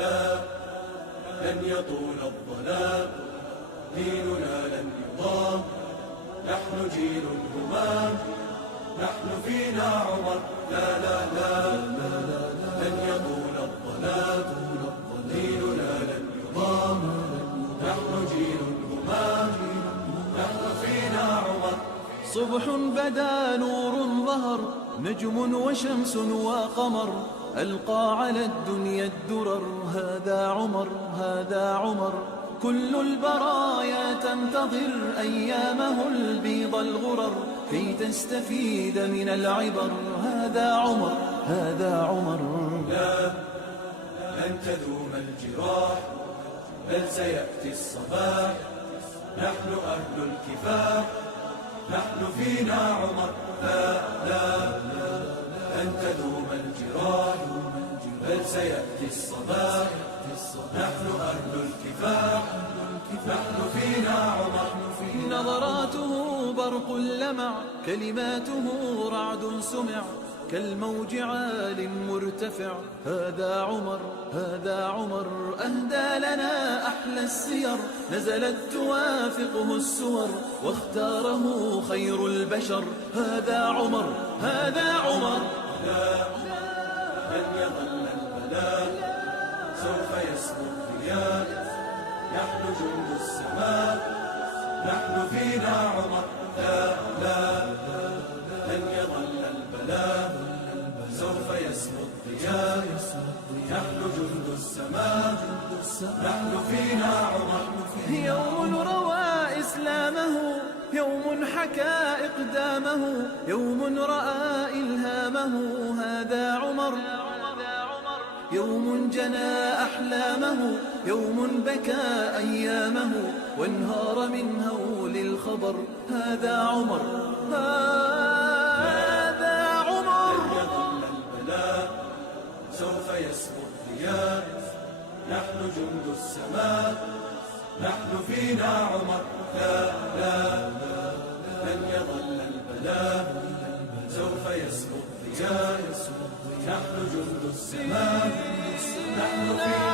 لا لن يطول الظلام، ديننا لن يضام، نحن جيل همام، نحن فينا عمر. لا لا لا لن يطول الظلام، ديننا لن يضام، نحن جيل همام، نحن فينا عمر. صبح بدا نور ظهر، نجم وشمس وقمر، ألقى على الدنيا الدرر. هذا عمر، هذا عمر، كل البرايا تنتظر أيامه البيض الغرر كي تستفيد من العبر. هذا عمر، هذا عمر. لا لن تذوم الجراح، بل سيأتي الصباح، نحن أهل الكفاح، نحن فينا عمر. لا لا لن تذوم الجراح، بل سيأتي الصباح، نحن أهل الكفاح، نحن فينا عمر. نظراته برق لمع، كلماته رعد سمع، كالموج عال مرتفع. هذا عمر، هذا عمر، أهدى لنا أحلى السير، نزلت توافقه السور، واختاره خير البشر. هذا عمر، هذا عمر. لا لن يظل البلاء، سوف يسمو الضياء، نحن جند السماء، نحن فينا عمر. لا لا لن يظل البلاء، سوف يسمو الضياء، نحن جند السماء، نحن فينا عمر. يوم روى إسلامه، يوم حكى إقدامه، يوم رأى إلهامه. هذا عمر، يوم جنى أحلامه، يوم بكى أيامه، وانهار من هول الخبر. هذا عمر، هذا عمر. لن يظل البلاء، سوف يسمو الضياء، نحن جند السماء، نحن فينا عمر. لا لا لن يظل البلاء، سوف يسمو الضياء، نحن جند السماء، نحن فينا